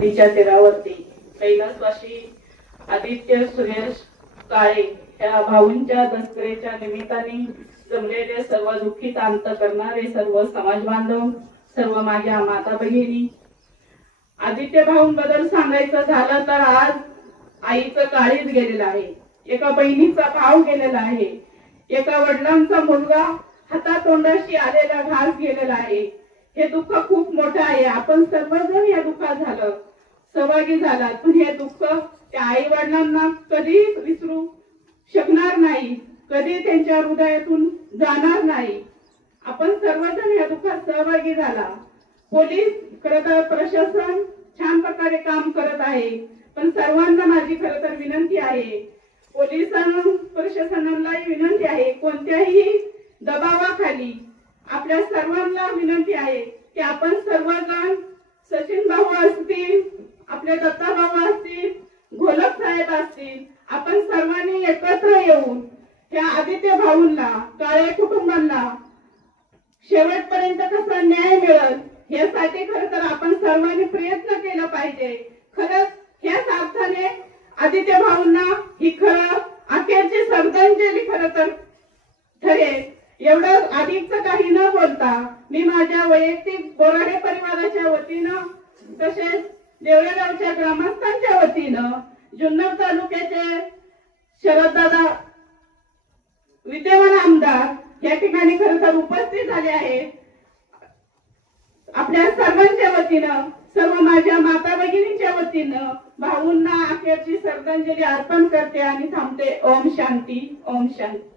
तिच्या तीरावरती कैलासवाशी आदित्य सुरेश काळे ह्या भाऊंच्या दसऱ्याच्या निमित्ताने जमलेले सर्व दुःखी तांत करणारे सर्व समाज बांधव सर्व माझ्या माता बहिणी आदित्य भाऊंबद्दल सांगायचं झालं तर आज आईचं काळीच गेलेलं आहे. एका बहिणीचा भाव गेलेला आहे. एका वडिलांचा मुलगा हातातोंडाशी आलेला घास गेलेला आहे. हे दुःख खूप मोठं आहे. आपण सर्वजण या दुःखात झालं. सहभागी झालात पण हे दुःख त्या आई वडिलांना कधी विसरू शकणार नाही. कधी त्यांच्या हृदयातून जाणार नाही. आपण सर्वजण या दुःखात सहभागी झाला. पोलीस खर तर प्रशासन छान प्रकारे काम करत आहे. पण सर्वांना माझी खर तर विनंती आहे. पोलिसांना प्रशासनालाही विनंती आहे. कोणत्याही दबावाखाली आपल्या सर्वांना विनंती आहे की आपण सर्वजण सचिन भाऊ असतील आपले दत्ता भाऊ असतील घोलक साहेब असतील आपण सर्वांनी एकत्र येऊन त्या आदित्य भाऊंना काळे कुटुंबांना शेवटपर्यंत कसा न्याय मिळेल यासाठी खर तर आपण सर्वांनी प्रयत्न केला पाहिजे. खरंच ह्याच अर्थाने आदित्य भाऊंना ही खरं अखेरची श्रद्धांजली खर तर ठरेल. एवढं अधिकच काही न बोलता मी माझ्या वैयक्तिक बोराडे परिवाराच्या वतीनं तसेच देवळेगावच्या ग्रामस्थांच्या वतीनं जुन्नर तालुक्याचे शरददादा विद्यमान आमदार या ठिकाणी खर तर उपस्थित झाले आहेत. आपल्या सर्वांच्या वतीनं सर्व माझ्या माता भगिनींच्या वतीनं भाऊंना अखेरची श्रद्धांजली अर्पण करते आणि थांबते. ओम शांती ओम शांती.